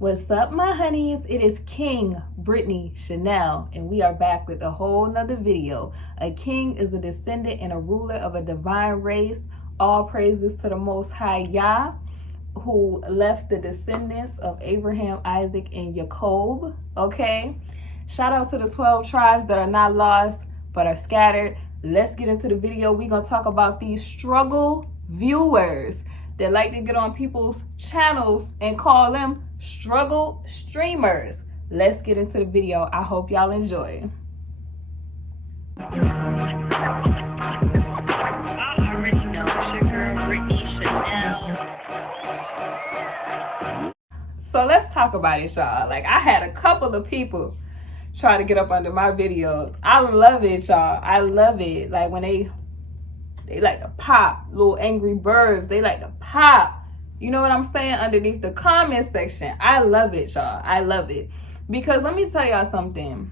What's up, my honeys? It is KingBritneyChanel, and we are back with a whole nother video. A king is a descendant and a ruler of a divine race. All praises to the Most High Yah, who left the descendants of Abraham, Isaac, and Jacob. Okay? Shout out to the 12 tribes that are not lost but are scattered. Let's get into the video. We're going to talk about these struggle viewers that like to get on people's channels and call them struggle streamers. Let's get into the video. I hope y'all enjoy. I already know it's your girl Brittany Chanel. So let's talk about it, y'all. Like, I had a couple of people try to get up under my videos. I love it, y'all. I love it. Like when they like to pop, little angry birds. They like to pop. You know what I'm saying? Underneath the comment section. I love it, y'all. I love it. Because let me tell y'all something.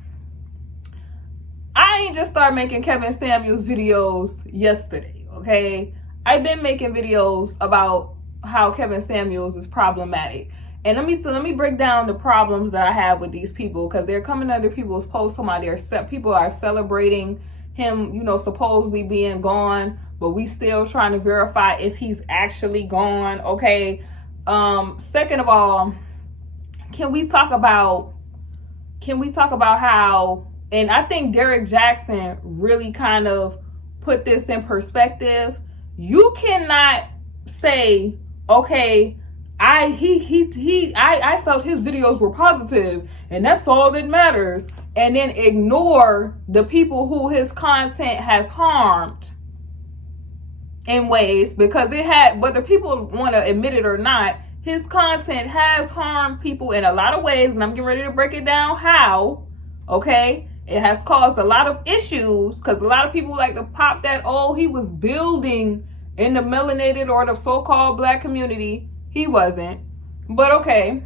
I ain't just started making Kevin Samuels videos yesterday, okay? I've been making videos about how Kevin Samuels is problematic. And let me break down the problems that I have with these people, because they're coming under people's posts talking about people are celebrating him, you know, supposedly being gone, but we still trying to verify if he's actually gone. Okay. Second of all, can we talk about how, and I think Derek Jackson really kind of put this in perspective. You cannot say, okay, I felt his videos were positive and that's all that matters, and then ignore the people who his content has harmed in ways, because it had, whether people want to admit it or not, his content has harmed people in a lot of ways, and I'm getting ready to break it down how. Okay, it has caused a lot of issues, because a lot of people like to pop that, oh, he was building in the melanated or the so-called black community. He wasn't. But okay,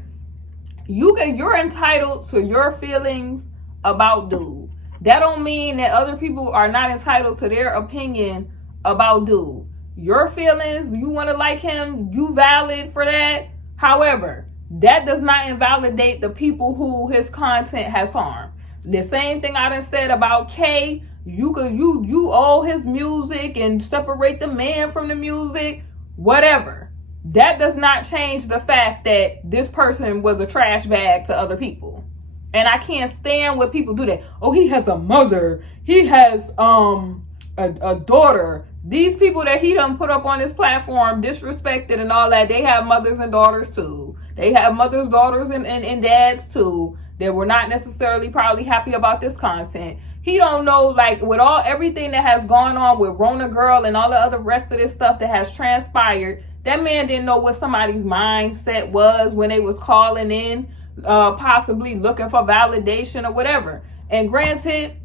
you're entitled to your feelings about dude. That don't mean that other people are not entitled to their opinion about dude. Your feelings, you want to like him, you valid for that. However, that does not invalidate the people who his content has harmed. The same thing I done said about K. You owe his music and separate the man from the music, whatever. That does not change the fact that this person was a trash bag to other people. And I can't stand when people do that. Oh, he has a mother. He has a daughter. These people that he done put up on his platform, disrespected and all that, they have mothers and daughters too. They have mothers, daughters, and dads too, that were not necessarily probably happy about this content. He don't know, like, with everything that has gone on with Rona Girl and all the other rest of this stuff that has transpired, that man didn't know what somebody's mindset was when they was calling in, possibly looking for validation or whatever. And granted,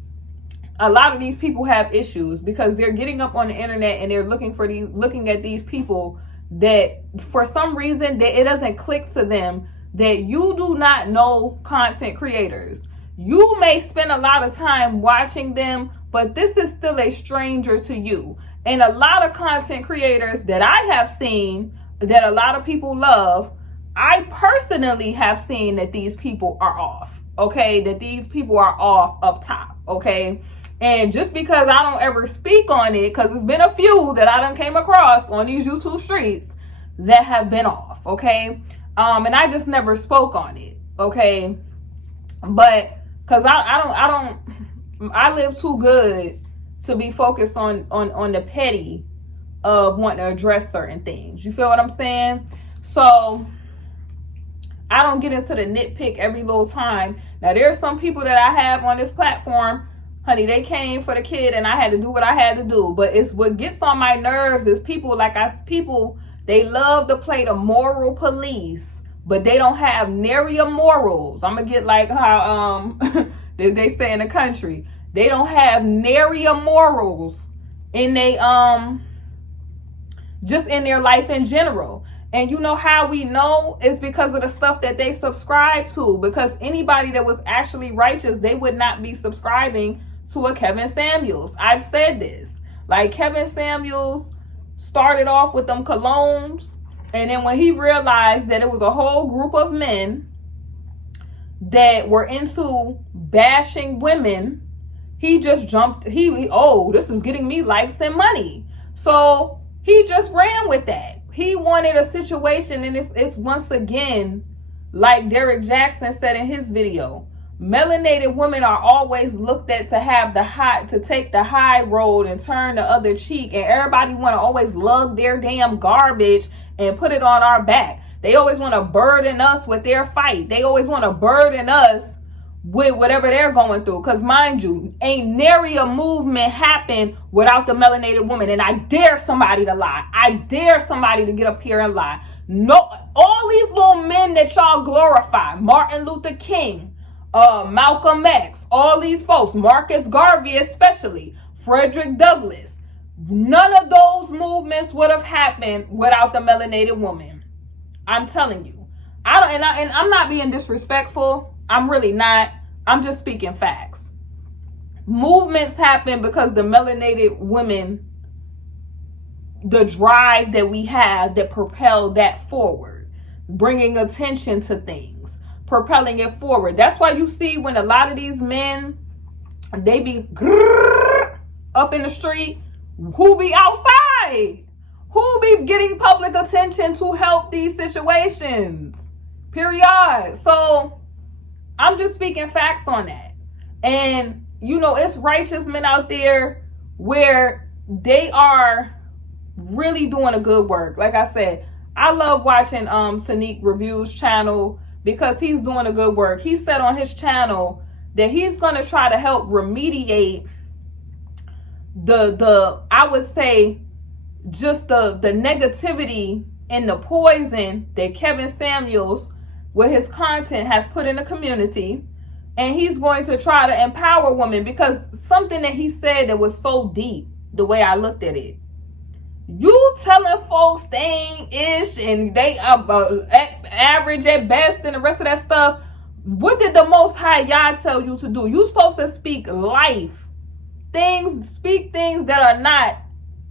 a lot of these people have issues because they're getting up on the internet and they're looking at these people that for some reason that it doesn't click to them that you do not know content creators. You may spend a lot of time watching them, but this is still a stranger to you. And a lot of content creators that I have seen that a lot of people love, I personally have seen that these people are off. Okay, that these people are off up top. Okay. And just because I don't ever speak on it, because it's been a few that I done came across on these YouTube streets that have been off, okay? And I just never spoke on it, okay? But because I live too good to be focused on the petty of wanting to address certain things. You feel what I'm saying? So I don't get into the nitpick every little time. Now there's some people that I have on this platform, honey, they came for the kid and I had to do what I had to do. But it's what gets on my nerves is people they love to play the moral police, but they don't have nary a morals. I'm gonna get like how they say in the country. They don't have nary a morals in just in their life in general. And you know how we know is because of the stuff that they subscribe to. Because anybody that was actually righteous, they would not be subscribing to a Kevin Samuels. I've said this. Like, Kevin Samuels started off with them colognes, and then when he realized that it was a whole group of men that were into bashing women, he just jumped, this is getting me likes and money. So he just ran with that. He wanted a situation, and it's once again, like Derek Jackson said in his video, melanated women are always looked at to take the high road and turn the other cheek, and everybody want to always lug their damn garbage and put it on our back. They always want to burden us with their fight. They always want to burden us with whatever they're going through. Because mind you, ain't nary a movement happen without the melanated woman. And I dare somebody to lie. I dare somebody to get up here and lie. No, all these little men that y'all glorify, Martin Luther King, Malcolm X, all these folks, Marcus Garvey especially, Frederick Douglass, none of those movements would have happened without the melanated woman. I'm telling you. I'm not being disrespectful. I'm really not. I'm just speaking facts. Movements happen because the melanated women, the drive that we have that propel that forward, bringing attention to things, propelling it forward. That's why you see when a lot of these men, they be up in the street, who be outside, who be getting public attention to help these situations, period. So I'm just speaking facts on that. And, it's righteous men out there where they are really doing a good work. Like I said, I love watching Sanique Review's channel because he's doing a good work. He said on his channel that he's going to try to help remediate I would say, just the negativity and the poison that Kevin Samuels with his content has put in the community, and he's going to try to empower women, because something that he said that was so deep, the way I looked at it, you telling folks they ain't ish and they are average at best and the rest of that stuff. What did the Most High Yah tell you to do? You supposed to speak life, speak things that are not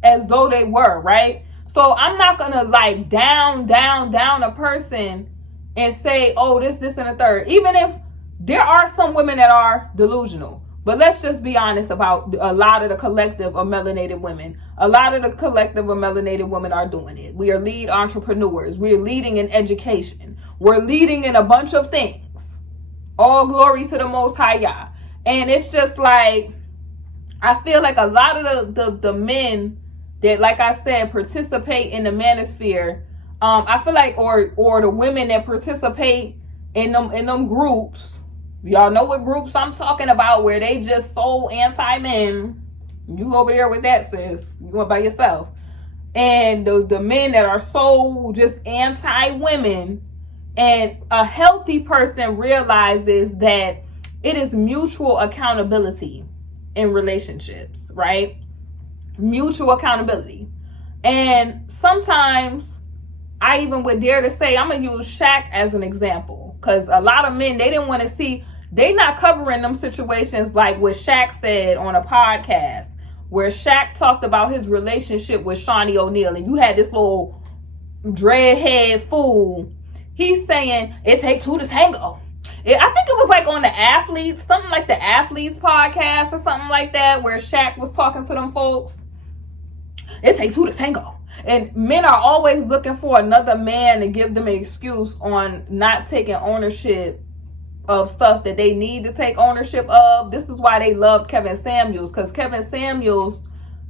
as though they were, right? So I'm not gonna like down a person and say, oh, this, and the third. Even if there are some women that are delusional. But let's just be honest about a lot of the collective of melanated women. A lot of the collective of melanated women are doing it. We are lead entrepreneurs. We are leading in education. We're leading in a bunch of things. All glory to the Most High Yah. And it's just like, I feel like a lot of the men that, like I said, participate in the manosphere, I feel like, or the women that participate in them groups, y'all know what groups I'm talking about, where they just so anti-men. You over there with that, sis. You went by yourself. And the men that are so just anti-women, and a healthy person realizes that it is mutual accountability in relationships, right? Mutual accountability. And sometimes I even would dare to say, I'm going to use Shaq as an example, because a lot of men, they didn't want to see, they not covering them situations like what Shaq said on a podcast, where Shaq talked about his relationship with Shawnee O'Neal, and you had this little dreadhead fool. He's saying it takes two to tango. I think it was like on the Athletes, something like the Athletes podcast or something like that, where Shaq was talking to them folks. It takes two to tango. And men are always looking for another man to give them an excuse on not taking ownership of stuff that they need to take ownership of. This is why they loved Kevin Samuels, because Kevin Samuels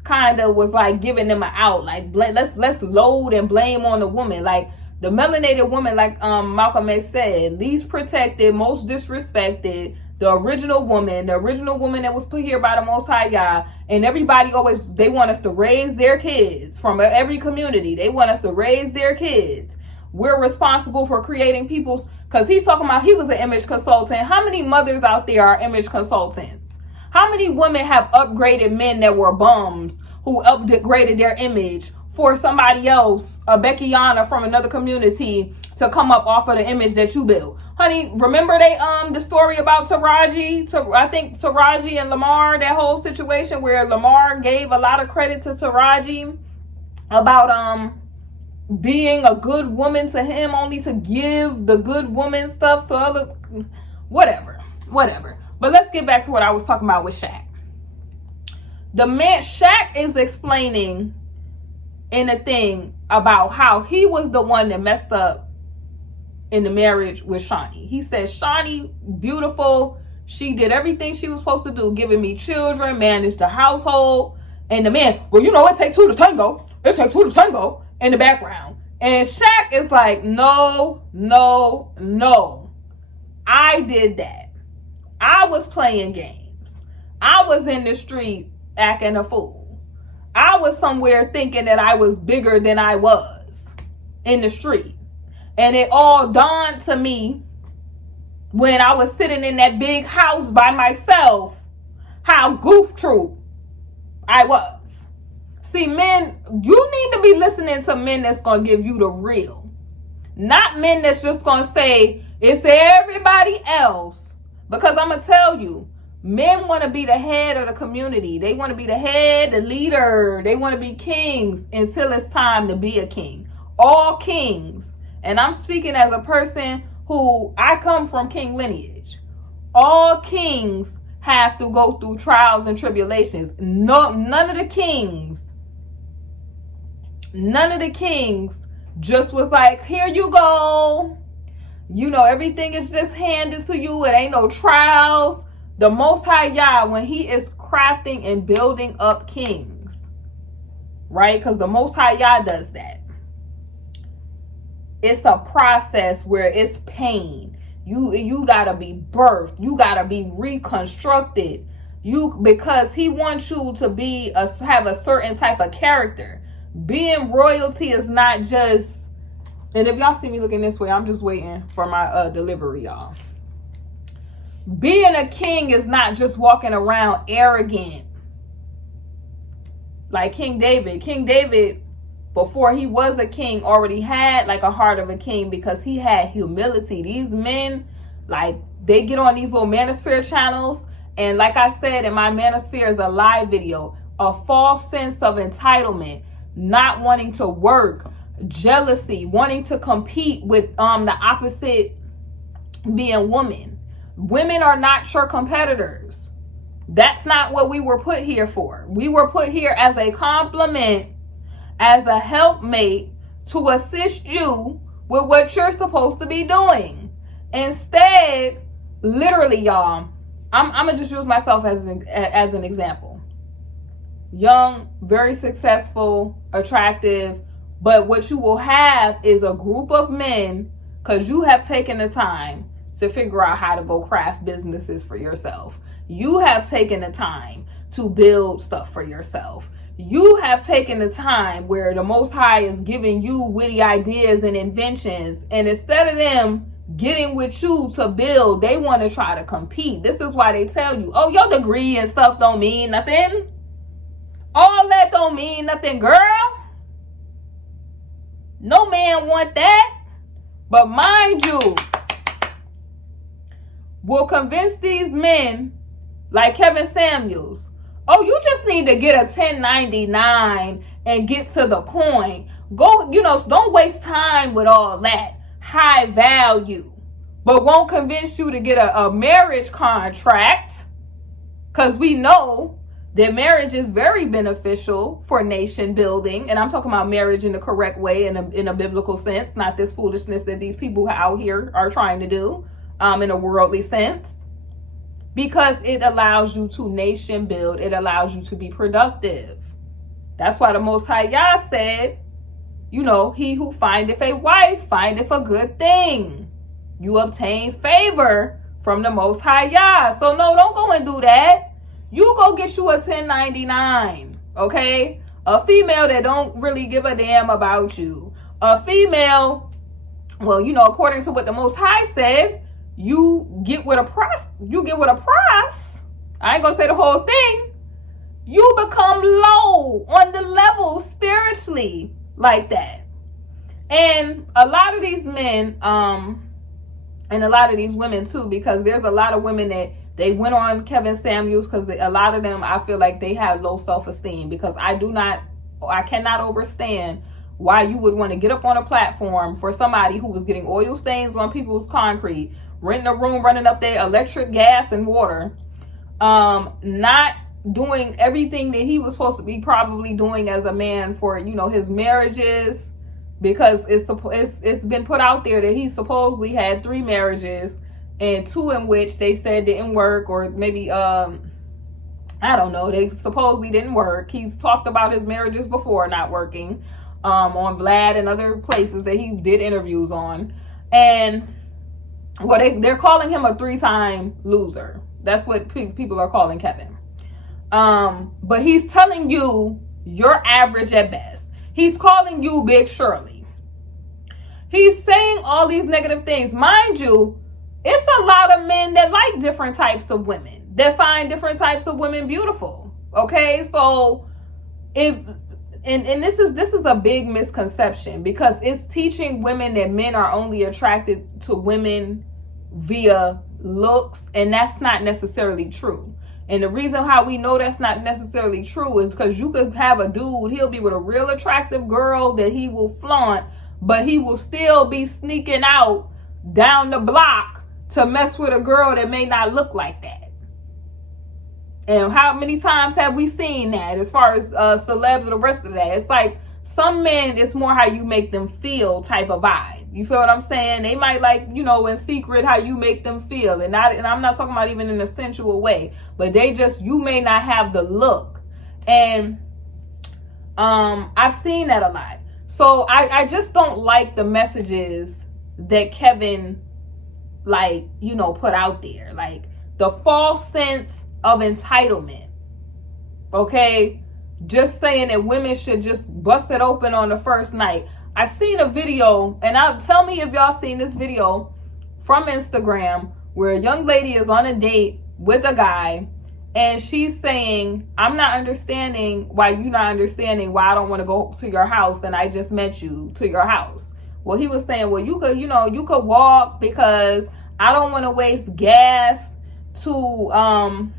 kind of was like giving them an out, like let's load and blame on the woman. Like the melanated woman, like Malcolm X said, least protected, most disrespected, the original woman that was put here by the Most High Yah. And everybody always, they want us to raise their kids from every community. They want us to raise their kids. We're responsible for creating people's, because he's talking about, he was an image consultant. How many mothers out there are image consultants? How many women have upgraded men that were bums who upgraded their image for somebody else, a Beckyana from another community, to come up off of the image that you built? Honey, remember the story about Taraji? I think Taraji and Lamar, that whole situation where Lamar gave a lot of credit to Taraji about being a good woman to him, only to give the good woman stuff. So whatever. But let's get back to what I was talking about with Shaq. The man, Shaq is explaining in a thing about how he was the one that messed up in the marriage with Shawnee. He said, Shawnee, beautiful. She did everything she was supposed to do, giving me children, managed the household. And the man, well, you know, it takes two to tango. It takes two to tango in the background. And Shaq is like, no. I did that. I was playing games. I was in the street acting a fool. I was somewhere thinking that I was bigger than I was in the street. And it all dawned to me when I was sitting in that big house by myself, how goof troop I was. See, men, you need to be listening to men that's going to give you the real. Not men that's just going to say, it's everybody else. Because I'm going to tell you, men want to be the head of the community. They want to be the head, the leader. They want to be kings until it's time to be a king. All kings. And I'm speaking as a person who, I come from king lineage. All kings have to go through trials and tribulations. None of the kings just was like, here you go. You know, everything is just handed to you. It ain't no trials. The Most High Yah, when he is crafting and building up kings, right? Because the Most High Yah does that. It's a process where it's pain. You gotta be birthed. You gotta be reconstructed. Because he wants you to have a certain type of character. Being royalty is not just. And if y'all see me looking this way, I'm just waiting for my delivery, y'all. Being a king is not just walking around arrogant. Like King David. King David, before he was a king, already had like a heart of a king because he had humility. These men, like, they get on these little manosphere channels. And like I said in my Manosphere is a live video, a false sense of entitlement, not wanting to work, jealousy, wanting to compete with the opposite being woman. Women are not your competitors. That's not what we were put here for. We were put here as a complement, as a helpmate to assist you with what you're supposed to be doing. Instead, literally, y'all, I'm gonna just use myself as an example. Young, very successful, attractive, but what you will have is a group of men, because you have taken the time to figure out how to go craft businesses for yourself. You have taken the time to build stuff for yourself. You have taken the time where the Most High is giving you witty ideas and inventions, and instead of them getting with you to build, they want to try to compete. This is why they tell you, oh, your degree and stuff don't mean nothing. All that don't mean nothing, girl. No man want that. But mind you, will convince these men like Kevin Samuels, oh, you just need to get a 1099 and get to the point. Go, don't waste time with all that high value, but won't convince you to get a marriage contract, because we know that marriage is very beneficial for nation building. And I'm talking about marriage in the correct way, in a biblical sense, not this foolishness that these people out here are trying to do in a worldly sense. Because it allows you to nation build. It allows you to be productive. That's why the Most High Yah said, he who findeth a wife findeth a good thing. You obtain favor from the Most High Yah. So no, don't go and do that. You go get you a 1099, okay? A female that don't really give a damn about you. A female, well, according to what the Most High said, you get with a price. I ain't gonna say the whole thing. You become low on the level spiritually like that. And a lot of these men, and a lot of these women too, because there's a lot of women that they went on Kevin Samuels because a lot of them, I feel like they have low self-esteem, because I cannot understand why you would want to get up on a platform for somebody who was getting oil stains on people's concrete, renting a room, running up there, electric, gas, and water. Not doing everything that he was supposed to be probably doing as a man for, you know, his marriages, because it's been put out there that he supposedly had 3 marriages, and 2 in which they said didn't work, or maybe I don't know, they supposedly didn't work. He's talked about his marriages before not working, on Vlad and other places that he did interviews on. And well, they're calling him a 3-time loser. That's what people are calling Kevin. But he's telling you you're average at best. He's calling you Big Shirley. He's saying all these negative things. Mind you, it's a lot of men that like different types of women, that find different types of women beautiful. Okay, so this is a big misconception, because it's teaching women that men are only attracted to women via looks, and that's not necessarily true. And the reason how we know that's not necessarily true is because you could have a dude, he'll be with a real attractive girl that he will flaunt, but he will still be sneaking out down the block to mess with a girl that may not look like that. And how many times have we seen that as far as celebs or the rest of that? It's like some men, it's more how you make them feel type of vibe. You feel what I'm saying? They might like, you know, in secret how you make them feel. And I'm not talking about even in a sensual way, but you may not have the look. And I've seen that a lot. So I just don't like the messages that Kevin, like, you know, put out there. Like the false sense of entitlement. Okay? Just saying that women should just bust it open on the first night. I seen a video, and tell me if y'all seen this video from Instagram, where a young lady is on a date with a guy, and she's saying, I'm not understanding why you're not understanding why I don't want to go to your house and I just met you to your house. Well, he was saying, well, you could walk, because I don't want to waste gas to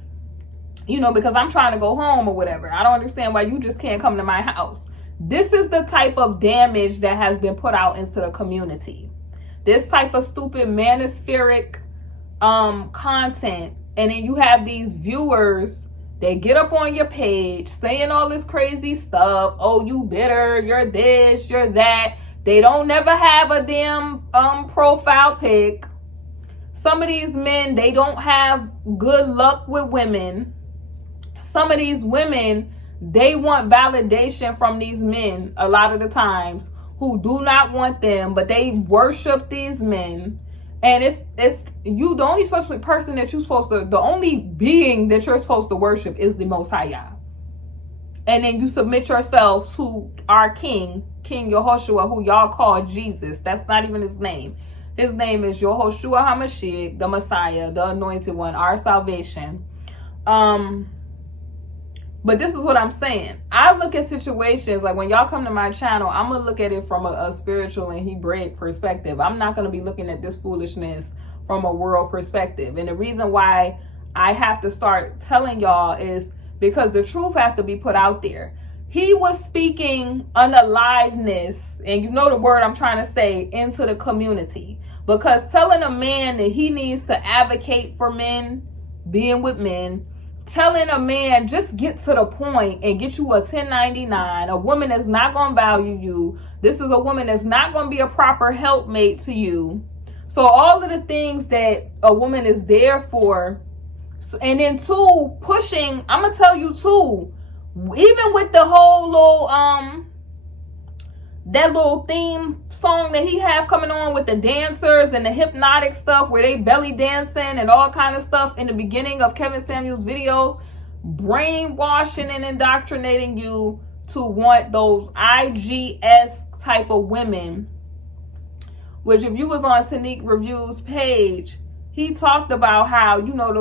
because I'm trying to go home or whatever. I don't understand why you just can't come to my house. This is the type of damage that has been put out into the community. This type of stupid manospheric content. And then you have these viewers, they get up on your page saying all this crazy stuff. Oh, you bitter, you're this, you're that. They don't never have a damn profile pic. Some of these men, they don't have good luck with women. Some of these women, they want validation from these men a lot of the times who do not want them, but they worship these men. And it's you, the only person that you're supposed to, the only being that you're supposed to worship is the Most High Yah. And then you submit yourself to our King Yehoshua, who y'all call Jesus. That's not even his name. His name is Yehoshua HaMashiach, the Messiah, the Anointed One, our salvation. But this is what I'm saying. I look at situations, like when y'all come to my channel, I'm going to look at it from a spiritual and Hebraic perspective. I'm not going to be looking at this foolishness from a world perspective. And the reason why I have to start telling y'all is because the truth has to be put out there. He was speaking unaliveness, and you know the word I'm trying to say, into the community. Because telling a man that he needs to advocate for men, being with men, telling a man just get to the point and get you a 1099, a woman that's not going to value you. This is a woman that's not going to be a proper helpmate to you. So all of the things that a woman is there for. And then 2, pushing, I'm going to tell you too, even with the whole little, that little theme song that he have coming on with the dancers and the hypnotic stuff where they belly dancing and all kind of stuff in the beginning of Kevin Samuels videos, brainwashing and indoctrinating you to want those IGS type of women. Which if you was on Tanique Reviews page, he talked about how, you know,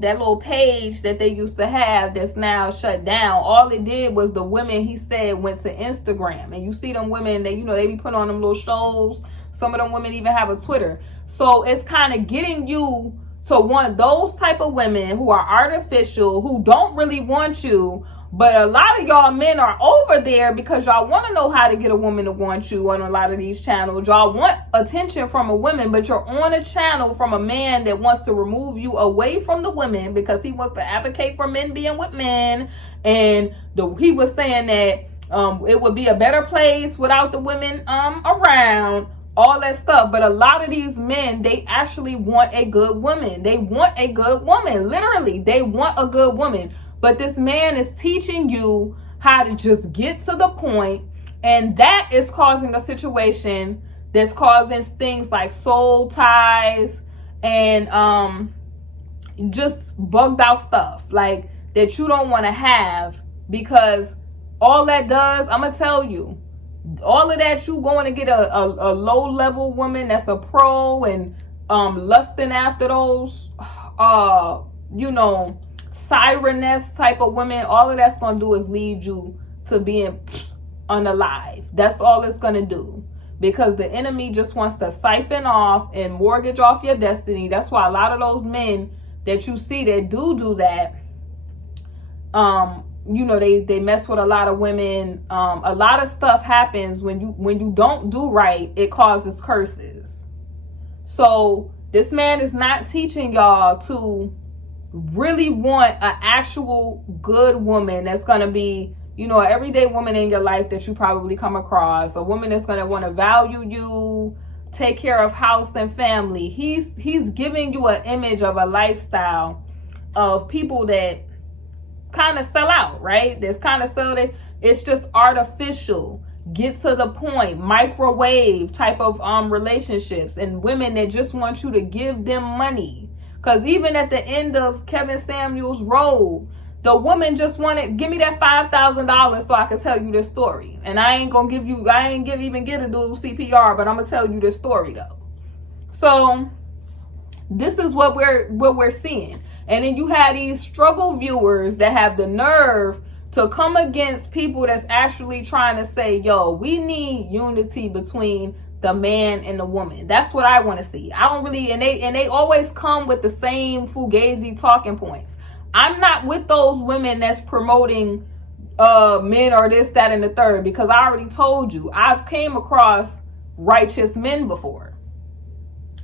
that little page that they used to have that's now shut down. All it did was the women, he said, went to Instagram. And you see them women, they be putting on them little shows. Some of them women even have a Twitter. So it's kind of getting you to want those type of women who are artificial, who don't really want you, But a lot of y'all men are over there because y'all want to know how to get a woman to want you on a lot of these channels. Y'all want attention from a woman, but you're on a channel from a man that wants to remove you away from the women because he wants to advocate for men being with men. And he was saying that it would be a better place without the women around, all that stuff. But a lot of these men, they actually want a good woman. They want a good woman. Literally, they want a good woman. But this man is teaching you how to just get to the point, and that is causing a situation that's causing things like soul ties and just bugged out stuff like that you don't want to have, because all that does, I'm gonna tell you, all of that, you going to get a low level woman that's a pro and lusting after those sireness type of women. All of that's gonna do is lead you to being unalive. That's all it's gonna do, because the enemy just wants to siphon off and mortgage off your destiny. That's why a lot of those men that you see that do that, they mess with a lot of women. A lot of stuff happens when you don't do right. It causes curses. So this man is not teaching y'all to really want an actual good woman that's going to be, an everyday woman in your life that you probably come across, a woman that's going to want to value you, take care of house and family. He's giving you an image of a lifestyle of people that kind of sell out, right? That's kind of sell it. It's just artificial, get to the point, microwave type of relationships, and women that just want you to give them money. Because even at the end of Kevin Samuels' role, the woman just wanted, give me that $5,000 so I can tell you this story. And I ain't gonna even get a dual CPR, but I'm gonna tell you this story though. So this is what we're seeing. And then you have these struggle viewers that have the nerve to come against people that's actually trying to say, yo, we need unity between the man and the woman. That's what I want to see. I don't really, and they always come with the same fugazi talking points. I'm not with those women that's promoting men or this, that, and the third, because I already told you, I've came across righteous men before.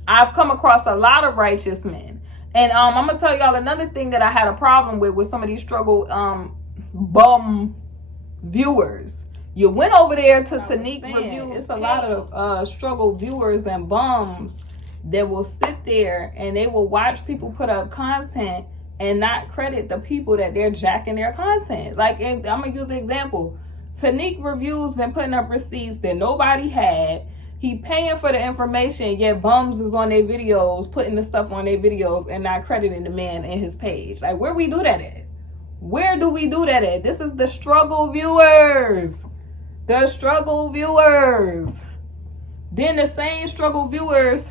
I've come across a lot of righteous men. And I'm gonna tell y'all another thing that I had a problem with some of these struggle bum viewers. You went over there to Tanique Reviews. It's a lot of struggle viewers and bums that will sit there and they will watch people put up content and not credit the people that they're jacking their content. Like, I'm gonna use the example. Tanique Reviews been putting up receipts that nobody had. He paying for the information, yet bums is on their videos, putting the stuff on their videos and not crediting the man in his page. Like, where we do that at? Where do we do that at? This is the struggle viewers. The struggle viewers. Then the same struggle viewers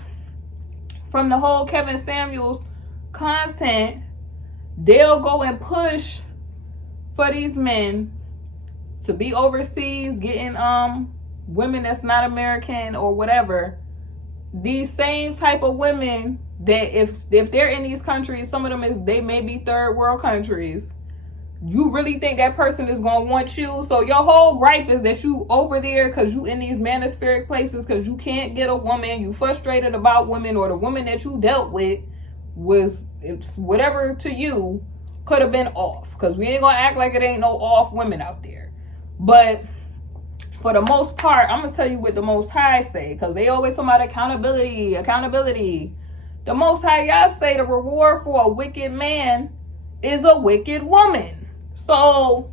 from the whole Kevin Samuels content, they'll go and push for these men to be overseas, getting women that's not American or whatever. These same type of women that if they're in these countries, some of them they may be third world countries. You really think that person is going to want you? So your whole gripe is that you over there because you in these manospheric places because you can't get a woman. You frustrated about women, or the woman that you dealt with was, it's whatever to you, could have been off. Because we ain't going to act like it ain't no off women out there. But for the most part, I'm going to tell you what the Most High say. Because they always talk about accountability. The Most High, y'all say the reward for a wicked man is a wicked woman. So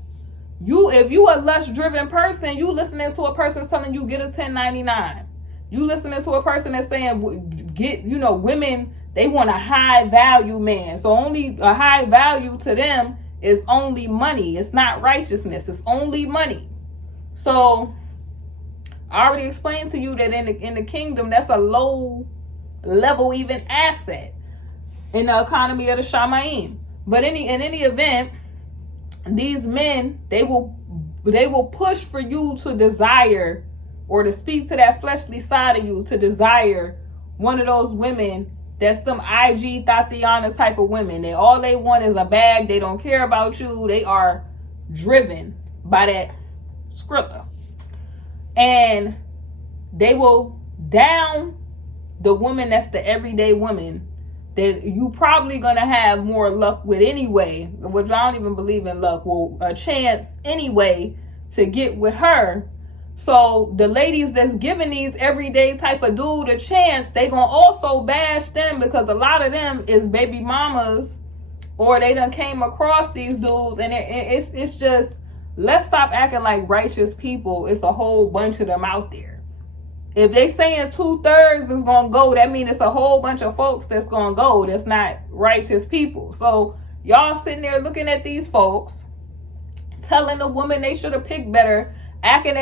if you a lust-driven person, you listening to a person telling you get a 1099. You listening to a person that's saying get, women, they want a high value man. So only a high value to them is only money. It's not righteousness. It's only money. So I already explained to you that in the kingdom, that's a low level even asset in the economy of the Shamayim. But in any event, these men, they will push for you to desire, or to speak to that fleshly side of you, to desire one of those women that's some IG Tatiana type of women. All they want is a bag. They don't care about you. They are driven by that Skrilla. And they will down the woman that's the everyday woman that you probably gonna have more luck with anyway, which I don't even believe in luck, well, a chance anyway to get with her. So the ladies that's giving these everyday type of dude a chance, they gonna also bash them because a lot of them is baby mamas, or they done came across these dudes, and it's just, let's stop acting like righteous people. It's a whole bunch of them out there. If they saying 2/3 is gonna go, that means it's a whole bunch of folks that's gonna go that's not righteous people. So y'all sitting there looking at these folks, telling the woman they should have picked better, acting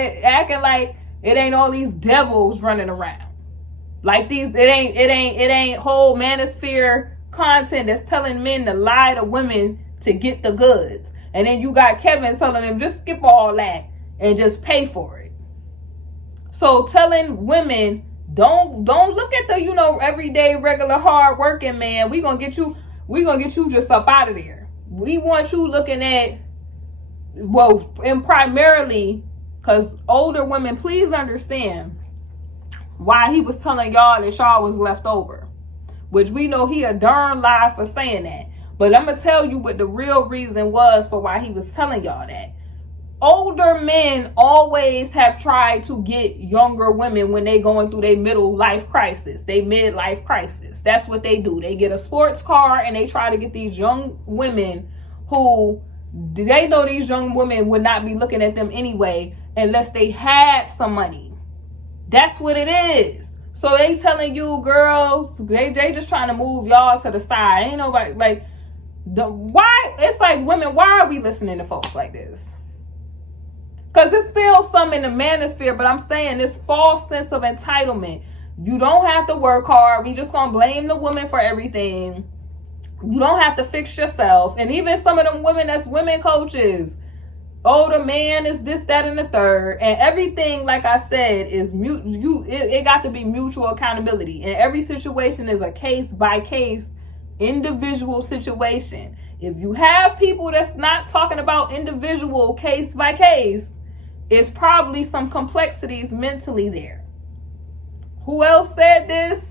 like it ain't all these devils running around. Like it ain't whole manosphere content that's telling men to lie to women to get the goods. And then you got Kevin telling them just skip all that and just pay for it. So telling women, don't look at the, everyday regular hard working man. We gonna get you just up out of there. We want you looking at, well, and primarily because older women, please understand why he was telling y'all that y'all was left over, which we know he a darn lie for saying that. But I'm gonna tell you what the real reason was for why he was telling y'all that. Older men always have tried to get younger women when they going through their middle life crisis, they midlife crisis. That's what they do. They get a sports car and they try to get these young women who they know these young women would not be looking at them anyway unless they had some money. That's what it is. So they telling you girls, they just trying to move y'all to the side. Ain't nobody like why? It's like, women, why are we listening to folks like this? Because it's still some in the manosphere, but I'm saying this false sense of entitlement. You don't have to work hard. We just gonna blame the woman for everything. You don't have to fix yourself. And even some of them women that's women coaches, oh, the man is this, that, and the third. And everything, like I said, is it got to be mutual accountability. And every situation is a case by case, individual situation. If you have people that's not talking about individual case by case, it's probably some complexities mentally there. Who else said this?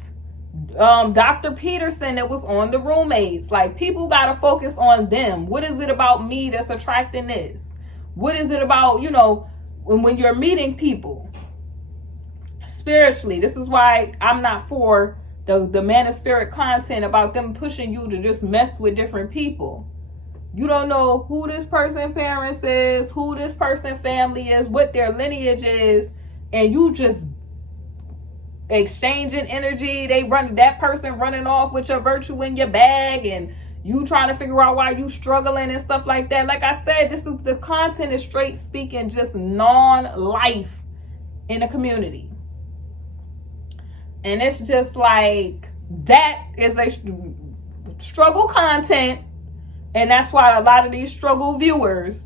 Dr. Peterson, that was on the roommates. Like, people got to focus on them. What is it about me that's attracting this? What is it about, when you're meeting people spiritually? This is why I'm not for the manospheric content about them pushing you to just mess with different people. You don't know who this person's parents is, who this person's family is, what their lineage is, and you just exchanging energy. That person running off with your virtue in your bag, and you trying to figure out why you struggling and stuff like that. Like I said, the content is straight speaking just non-life in the community. And it's just like, that is a struggle content. And that's why a lot of these struggle viewers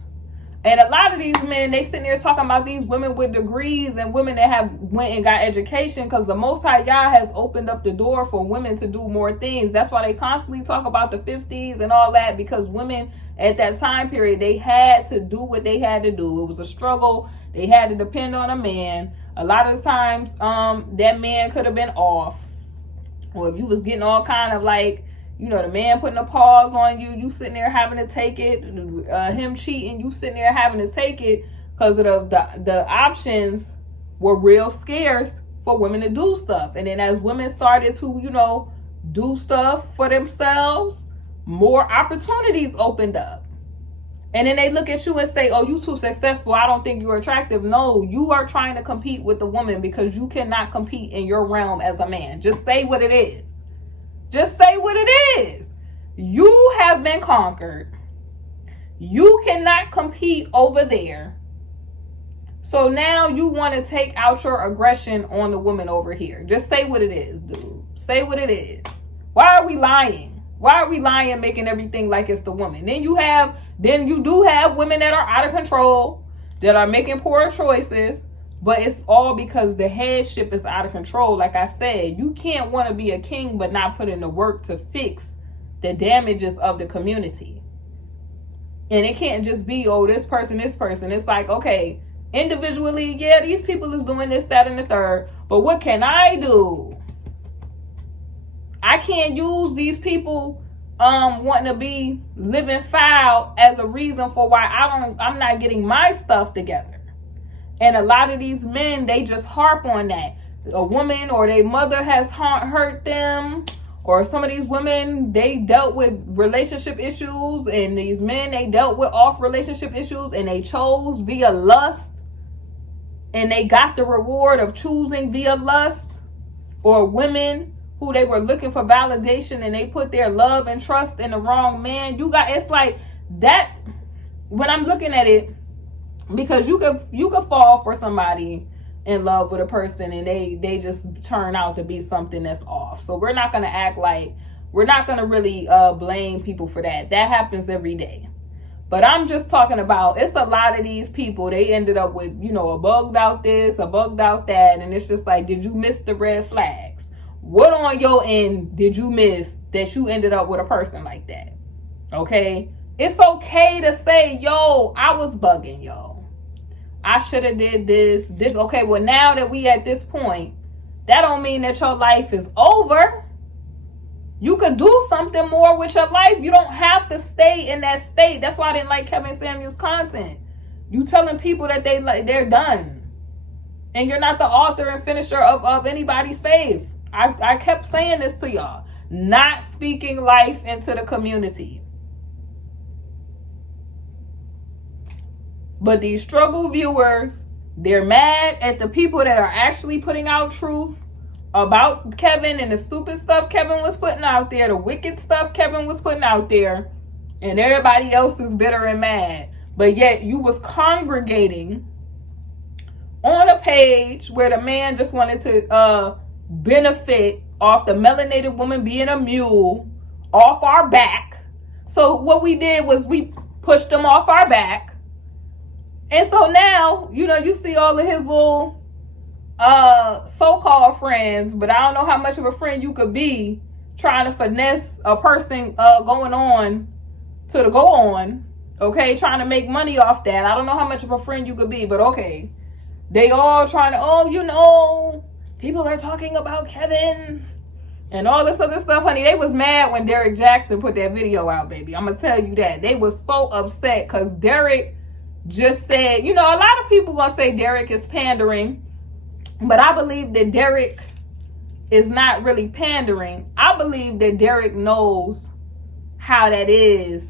and a lot of these men, they sitting there talking about these women with degrees and women that have went and got education, because the Most High Yah has opened up the door for women to do more things. That's why they constantly talk about the 50s and all that, because women at that time period, they had to do what they had to do. It was a struggle. They had to depend on a man. A lot of the times, that man could have been off. Or if you was getting all kind of like, the man putting a pause on you, you sitting there having to take it. Him cheating, you sitting there having to take it, because of the options were real scarce for women to do stuff. And then as women started to, do stuff for themselves, more opportunities opened up. And then they look at you and say, oh, you too successful, I don't think you're attractive. No, you are trying to compete with the woman because you cannot compete in your realm as a man. Just say what it is. Just say what it is. You have been conquered. You cannot compete over there. So now you want to take out your aggression on the woman over here. Just say what it is, dude. Say what it is. Why are we lying? Why are we lying, making everything like it's the woman? Then you do have women that are out of control, that are making poor choices. But it's all because the headship is out of control. Like I said, you can't want to be a king but not put in the work to fix the damages of the community. And it can't just be, oh, this person. It's like, okay, individually, yeah, these people is doing this, that, and the third. But what can I do? I can't use these people wanting to be living foul as a reason for why I'm not getting my stuff together. And a lot of these men, they just harp on that. A woman or their mother has hurt them, or some of these women, they dealt with relationship issues, and these men, they dealt with off relationship issues, and they chose via lust, and they got the reward of choosing via lust. Or women who they were looking for validation, and they put their love and trust in the wrong man. It's like that when I'm looking at it, because you could fall for somebody in love with a person, and they just turn out to be something that's off. So we're not going to act like, we're not going to really blame people for that. That happens every day. But I'm just talking about, it's a lot of these people, they ended up with, a bugged out this, a bugged out that. And it's just like, did you miss the red flags? What on your end did you miss that you ended up with a person like that? Okay? It's okay to say, yo, I was bugging, yo. I should have did this. Okay, well, now that we at this point, that don't mean that your life is over. You could do something more with your life. You don't have to stay in that state. That's why I didn't like Kevin Samuels' content. You telling people that they're done. And you're not the author and finisher of anybody's faith. I kept saying this to y'all. Not speaking life into the community. But these struggle viewers, they're mad at the people that are actually putting out truth about Kevin and the stupid stuff Kevin was putting out there, the wicked stuff Kevin was putting out there, and everybody else is bitter and mad. But yet you was congregating on a page where the man just wanted to benefit off the melanated woman being a mule off our back. So what we did was we pushed him off our back. And so now, you see all of his little so-called friends, but I don't know how much of a friend you could be trying to finesse a person going on to the go on, okay, trying to make money off that. I don't know how much of a friend you could be, but okay. They all trying to, people are talking about Kevin and all this other stuff, honey. They was mad when Derek Jackson put that video out, baby. I'm going to tell you that. They was so upset because Derek just said, a lot of people gonna say Derek is pandering, but I believe that Derek is not really pandering. I believe that Derek knows how that is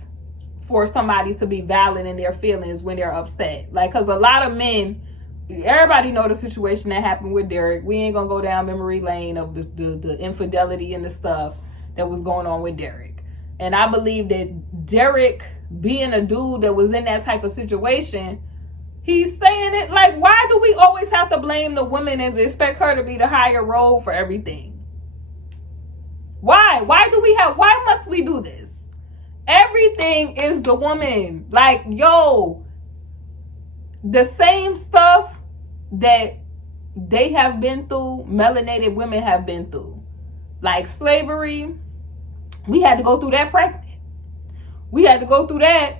for somebody to be valid in their feelings when they're upset. Like, because a lot of men, everybody know the situation that happened with Derek. We ain't gonna go down memory lane of the infidelity and the stuff that was going on with Derek. And I believe that Derek, being a dude that was in that type of situation, he's saying it like, why do we always have to blame the woman and expect her to be the higher role for everything? Why must we do this? Everything is the woman. Like, yo, the same stuff that they have been through, melanated women have been through. Like slavery, we had to go through that pregnant. We had to go through that,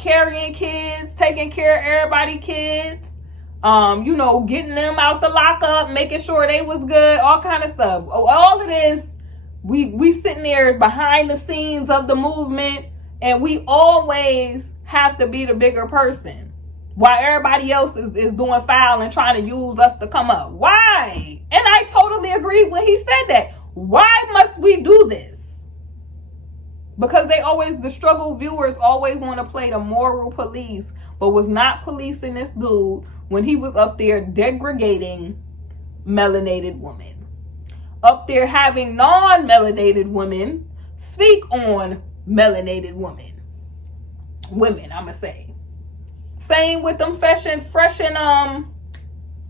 carrying kids, taking care of everybody's kids, getting them out the lockup, making sure they was good, all kind of stuff. All of this, we sitting there behind the scenes of the movement, and we always have to be the bigger person while everybody else is doing foul and trying to use us to come up. Why? And I totally agree when he said that. Why must we do this? Because the struggle viewers always want to play the moral police, but was not policing this dude when he was up there degrading melanated women. Up there having non-melanated women speak on melanated women. Women, I'ma say. Same with them fresh and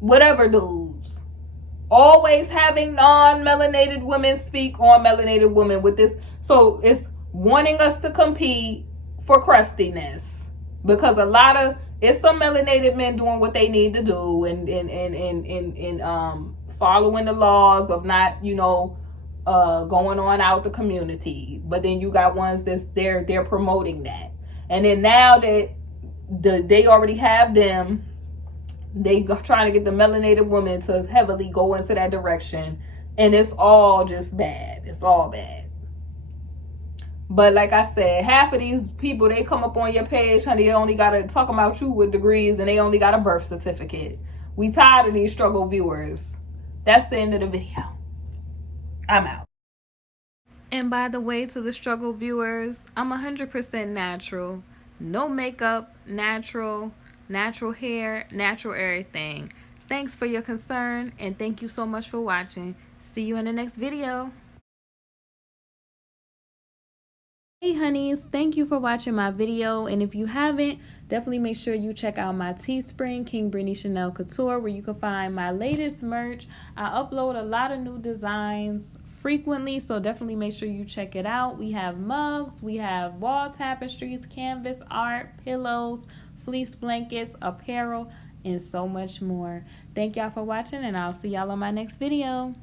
whatever dudes. Always having non-melanated women speak on melanated women with this. So it's wanting us to compete for crustiness, because it's some melanated men doing what they need to do and following the laws of not going on out the community, but then you got ones that's they're promoting that. And then now that they already have them, they trying to get the melanated women to heavily go into that direction. And it's all just bad. It's all bad. But like I said, half of these people, they come up on your page, honey, they only got to talk about you with degrees and they only got a birth certificate. We tired of these struggle viewers. That's the end of the video. I'm out. And by the way, to the struggle viewers, I'm 100% natural. No makeup, natural hair, natural everything. Thanks for your concern and thank you so much for watching. See you in the next video. Hey honeys, thank you for watching my video, and if you haven't, definitely make sure you check out my Teespring KingBritneyChanel Couture, where you can find my latest merch. I upload a lot of new designs frequently, so definitely make sure you check it out. We have mugs, we have wall tapestries, canvas art, pillows, fleece blankets, apparel, and so much more. Thank y'all for watching, and I'll see y'all on my next video.